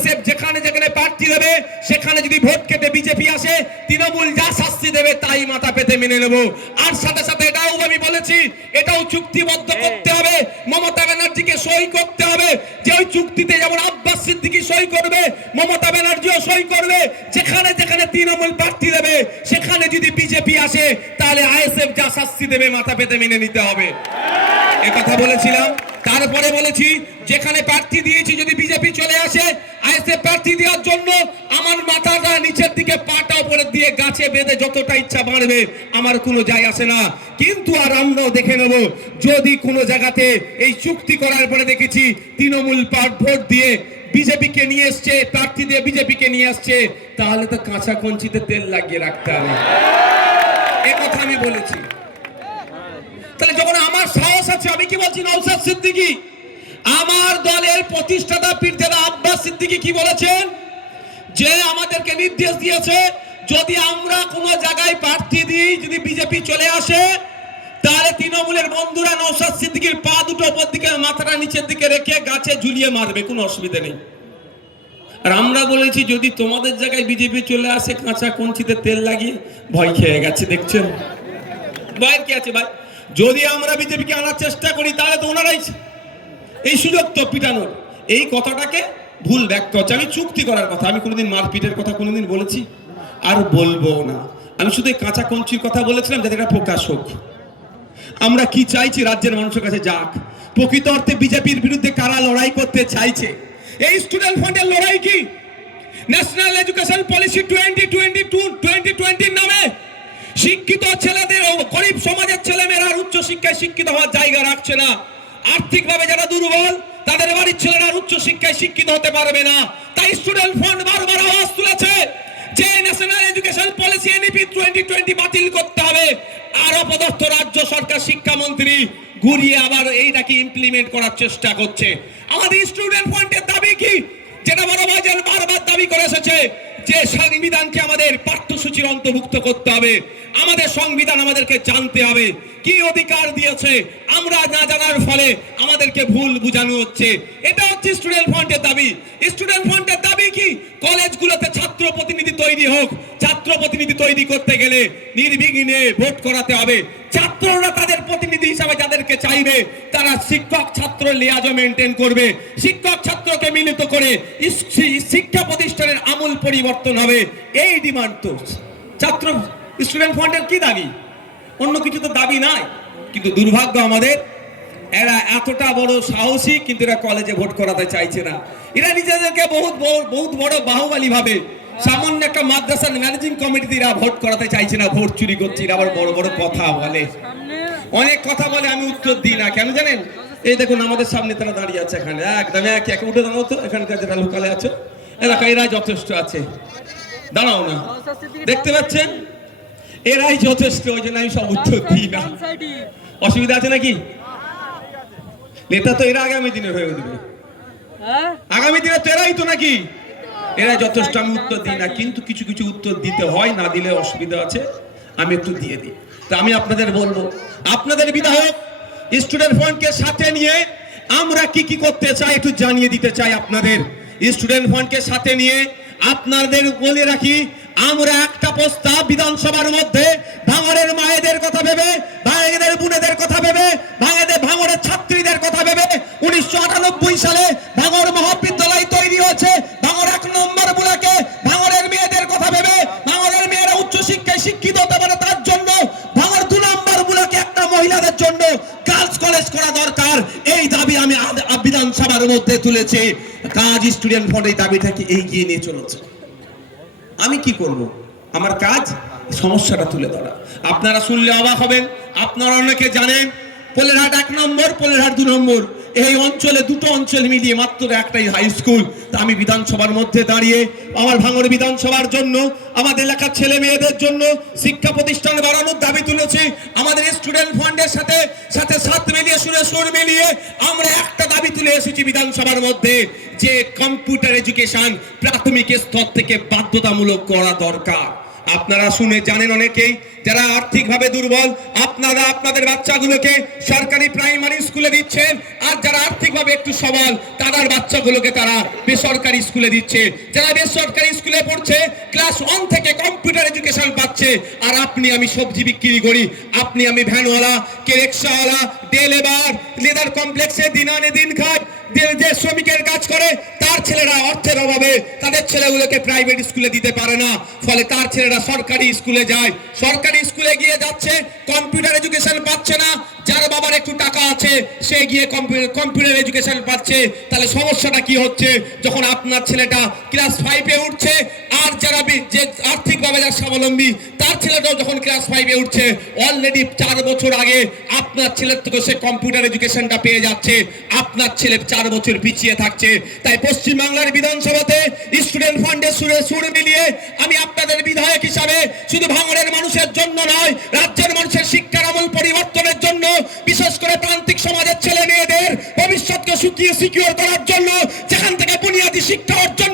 ISF যেখানে যেখানে প্রার্থী দেবে সেখানে যদি ভোট কেটে বিজেপি আসে, তৃণমূল যা শাস্তি দেবে তাই মাথা পেতে মেনে নেব। আর সাথে সাথে এটাও আমি বলেছি, এটাও চুক্তিবদ্ধ করতে হবে, মমতা ব্যানার্জিকে সই করতে হবে যে ওই চুক্তিতে যেমন আব্বাস সিদ্দিকী সই করবে, মমতা ব্যানার্জিও সই করবে। যেখানে যেখানে তৃণমূল প্রার্থী দেবে সেখানে যদি বিজেপি আসে তাহলে আইএসএফ যা শাস্তি দেবে মাথা পেতে মেনে নিতে হবে। এ কথা বলেছিলাম। তারপরে বলেছি যেখানে প্রার্থী দিয়েছি যদি বিজেপি চলে আসে, আইএসএফ প্রার্থী দেওয়ার জন্য আমার মাথাটা নিচের দিকে, পাটা উপরের দিয়ে গাছে বেঁধে যতটা ইচ্ছা বাড়বে, আমার কোনো যায় আসে না। কিন্তু আর আমরাও দেখে নেব, যদি কোনো জায়গাতে এই চুক্তি করার পরে দেখেছি তৃণমূল ভোট দিয়ে বিজেপিকে নিয়ে এসছে, প্রার্থী দিয়ে বিজেপিকে নিয়ে আসছে, তাহলে তো কাঁচা কঞ্চিতে তেল লাগিয়ে রাখতে হবে। এ কথা আমি বলেছি। তাহলে যখন আমার সাহস আছে, আমি কি বলছি, নওশাদ সিদ্দিকী আমার দলের প্রতিষ্ঠাতা পীরজাদা আব্বাস সিদ্দিকী কি বলেছেন, যে আমাদেরকে নির্দেশ দিয়েছে যদি আমরা কোনো জায়গায় প্রার্থী দিই, যদি বিজেপি চলে আসে, তাহলে তৃণমূলের বন্ধুরা নওশাদ সিদ্দিকীর পা দুটো উপর দিকে, মাথাটা নিচের দিকে রেখে গাছে ঝুলিয়ে মারবে, কোনো অসুবিধা নেই। আর আমরা বলেছি যদি তোমাদের জায়গায় বিজেপি চলে আসে, কাঁচা কঞ্চিতে তেল লাগিয়ে ভয় খেয়ে গেছে। দেখছেন ভয়ের কি আছে ভাই? যদি আমরা বিজেপিকে আনার চেষ্টা করি তাহলে তো ওনারাই এই সুযোগ তো পিটানোর। এই কথাটাকে ভুল ব্যক্ত হচ্ছে। আমি চুক্তি করার কথা, আমি কোনোদিন মারপিটের কথা কোনোদিন বলেছি আর বলবো না। আমি শুধু এই কাঁচা কঞ্চির কথা বলেছিলাম যাতে এটা প্রকাশ হোক। আমরা কি চাইছি, রাজ্যের মানুষের কাছে যাক প্রকৃত অর্থে বিজেপির বিরুদ্ধে কারা লড়াই করতে চাইছে। এই স্টুডেন্ট ফান্ডের লড়াই কি ন্যাশনাল এডুকেশন পলিসি 2022-2020 নামে শিক্ষিত ছেলেদের, গরিব সমাজের ছেলেমেয়েরা উচ্চ শিক্ষায় শিক্ষিত হওয়ার জায়গা রাখছে না। আর্থিকভাবে যারা দুর্বল তাদের বাড়ির ছেলেরা উচ্চ শিক্ষায় শিক্ষিত হতে পারবে না। তাই স্টুডেন্ট ফান্ড বারবার আওয়াজ তুলেছে যে ন্যাশনাল এডুকেশন পলিসি এনইপি 2020 বাতিল করতে হবে। আর অপদস্থ রাজ্য সরকার শিক্ষামন্ত্রী ঘুরিয়ে আবার এইটাকে ইমপ্লিমেন্ট করার চেষ্টা করছে। আমাদের স্টুডেন্ট ফান্ডের দাবি কি, যেটা বারবার দাবি করে এসেছে যে সংবিধানকে আমাদের পাঠ্যসূচির অন্তর্ভুক্ত করতে হবে, আমাদের সংবিধান আমাদেরকে জানতে হবে, কি অধিকার দিয়েছে আমরা না জানার ফলে আমাদেরকে ভুল বোঝানো হচ্ছে। এটা হচ্ছে স্টুডেন্ট ফান্ডের দাবি। স্টুডেন্ট ফান্ডের দাবি কি, কলেজগুলোতে ছাত্র প্রতিনিধি তৈরি হোক। ছাত্র প্রতিনিধি তৈরি করতে গেলে নির্বিঘ্নে ভোট করাতে হবে। ছাত্ররা তাদের প্রতিনিধি হিসাবে যাদেরকে চাইবে তারা শিক্ষক ছাত্র লিয়াজও মেনটেন করবে। শিক্ষক ছাত্রকে মিলিত করে শিক্ষা প্রতিষ্ঠানের আমূল পরিবর্তন হবে। এই ডিমান্ড তো ছাত্র স্টুডেন্ট ফান্ডের কি দাবি, অন্য কিছু তো দাবি নাই। কিন্তু দুর্ভাগ্য আমাদের, এরা এতটা বড় সাহসী কিন্তু এরা কলেজে ভোট করাতে চাইছে না। এরা নিজেদেরকে বহুত বড় বাহুবলী ভাবে। সামান্য একটা মাদ্রাসার ম্যানেজিং কমিটিতে এরা ভোট করাতে চাইছে না, ভোট চুরি করছে। এরা আবার বড় বড় কথা বলে, অনেক কথা বলে, আমি উত্তর দিই না। কেন জানেন? এই দেখুন আমাদের সামনে তারা দাঁড়িয়ে আছে, এখানে একদম একে উঠে দাঁড়াও তো, এখানকার যারা লোকালে আছে এলাকায় এরা যথেষ্ট আছে, দাঁড়াও না, দেখতে পাচ্ছেন এরাই যথেষ্ট, ওই জন্য আমি সব উত্তর দিই না। অসুবিধা আছে নাকি? নেতা তো এরা আগামী দিনের হয়ে উঠবে, আগামী দিনে তো এরাই তো নাকি, এরা যথেষ্ট, আমি উত্তর দিই না। কিন্তু কিছু কিছু উত্তর দিতে হয়, না দিলে অসুবিধা আছে, আমি একটু দিয়ে দিই। তা আমি আপনাদের বলবো, আপনাদের বিধায়ক স্টুডেন্ট ফান্ডকে সাথে নিয়ে আমরা কি কি করতে চাই একটু জানিয়ে দিতে চাই আপনাদের। স্টুডেন্ট ফান্ডকে সাথে নিয়ে আপনাদের বলে রাখি, আমরা একটা প্রস্তাব বিধানসভার মধ্যে ভাঙড়ের মায়েদের কথা ভেবে, ভাঙড়ের বোনেদের কথা ভেবে, ভাঙড়ের ছাত্রীদের কথা ভেবে 1998 সালে ভাঙড় মহাবিদ্যালয় তৈরি হয়েছে। ভাঙড় 1 নম্বর ব্লকে ভাঙড়ের মেয়েদের কথা ভেবে, ভাঙড়ের মেয়েরা উচ্চশিক্ষায় শিক্ষিত হতে পারে তার জন্য ভাঙড় 2 নম্বর ব্লকে একটা মহিলাদের জন্য গার্লস কলেজ করা দরকার। এই দাবি আমি বিধানসভার মধ্যে তুলেছি। কাজ স্টুডেন্ট ফান্ড এই দাবিটাকে এগিয়ে নিয়ে চলেছে। আমি কি করব? আমার কাজ সমস্যাটা তুলে ধরা। আপনারা শুনলে অবাক হবেন, আপনারা অনেকে জানেন পোলেরহাট 1 নম্বর, পোলেরহাট 2 নম্বর, এই অঞ্চলে দুটো অঞ্চল মিলিয়ে মাত্র একটাই হাই স্কুল। তা আমি বিধানসভার মধ্যে দাঁড়িয়ে আমার ভাঙড় বিধানসভার জন্য, আমাদের এলাকার ছেলে মেয়েদের জন্য শিক্ষা প্রতিষ্ঠান বাড়ানোর দাবি তুলেছি। আমাদের স্টুডেন্ট ফান্ডের সাথে সাথে সাথ মিলিয়ে সুর মিলিয়ে আমরা একটা দাবি তুলে এসেছি বিধানসভার মধ্যে, যে কম্পিউটার এডুকেশন প্রাথমিক স্তর থেকে বাধ্যতামূলক করা দরকার। আপনারা শুনে জানেন অনেকেই যারা আর্থিকভাবে দুর্বল, আপনারা আপনাদের বাচ্চাগুলোকে সরকারি প্রাইমারি স্কুলে দিচ্ছেন, আর যারা আর্থিকভাবে একটু সবল তাদের বাচ্চাগুলোকে তারা বেসরকারি স্কুলে দিচ্ছে। যারা বেসরকারি স্কুলে পড়ছে ক্লাস 1 থেকে কম্পিউটার এডুকেশন পাচ্ছে, আর আপনি আমি সবজি বিক্রি করি, আপনি আমি ভ্যানওয়ালা, কে রিক্সাওয়ালা, ডে লেবার, লেদার কমপ্লেক্সে দিন আনে দিন খায়, যে শ্রমিকের কাজ করে তার ছেলেরা অর্থের অভাবে তাদের ছেলেগুলোকে প্রাইভেট স্কুলে দিতে পারে না, ফলে তার ছেলেরা সরকারি স্কুলে যায়। সরকারি স্কুলে গিয়ে যাচ্ছে, কম্পিউটার এডুকেশন পাচ্ছে না। যার বাবার একটু টাকা আছে সে গিয়ে কম্পিউটার এডুকেশন পাচ্ছে। তাহলে সমস্যাটা কি হচ্ছে? যখন আপনার ছেলেটা ক্লাস 5-এ উঠছে, আর যারা যে আর্থিকভাবে যারা স্বাবলম্বী তার ছেলেটাও যখন ক্লাস 5-এ উঠছে, অলরেডি 4 বছর আগে আপনার ছেলের থেকে সে কম্পিউটার এডুকেশনটা পেয়ে যাচ্ছে, আপনার ছেলে 4 বছর পিছিয়ে থাকছে। তাই পশ্চিমবাংলার বিধানসভাতে স্টুডেন্ট ফান্ডের সুর মিলিয়ে আমি আপনাদের বিধায়ক হিসাবে শুধু ভাঙড়ের মানুষের জন্য নয়, রাজ্যের মানুষের শিক্ষার আমূল পরিবর্তনের জন্য, বিশেষ করে প্রান্তিক সমাজের ছেলে মেয়েদের ভবিষ্যৎকে সিকিউর করার জন্য, যেখান থেকে বুনিয়াদী শিক্ষা অর্জন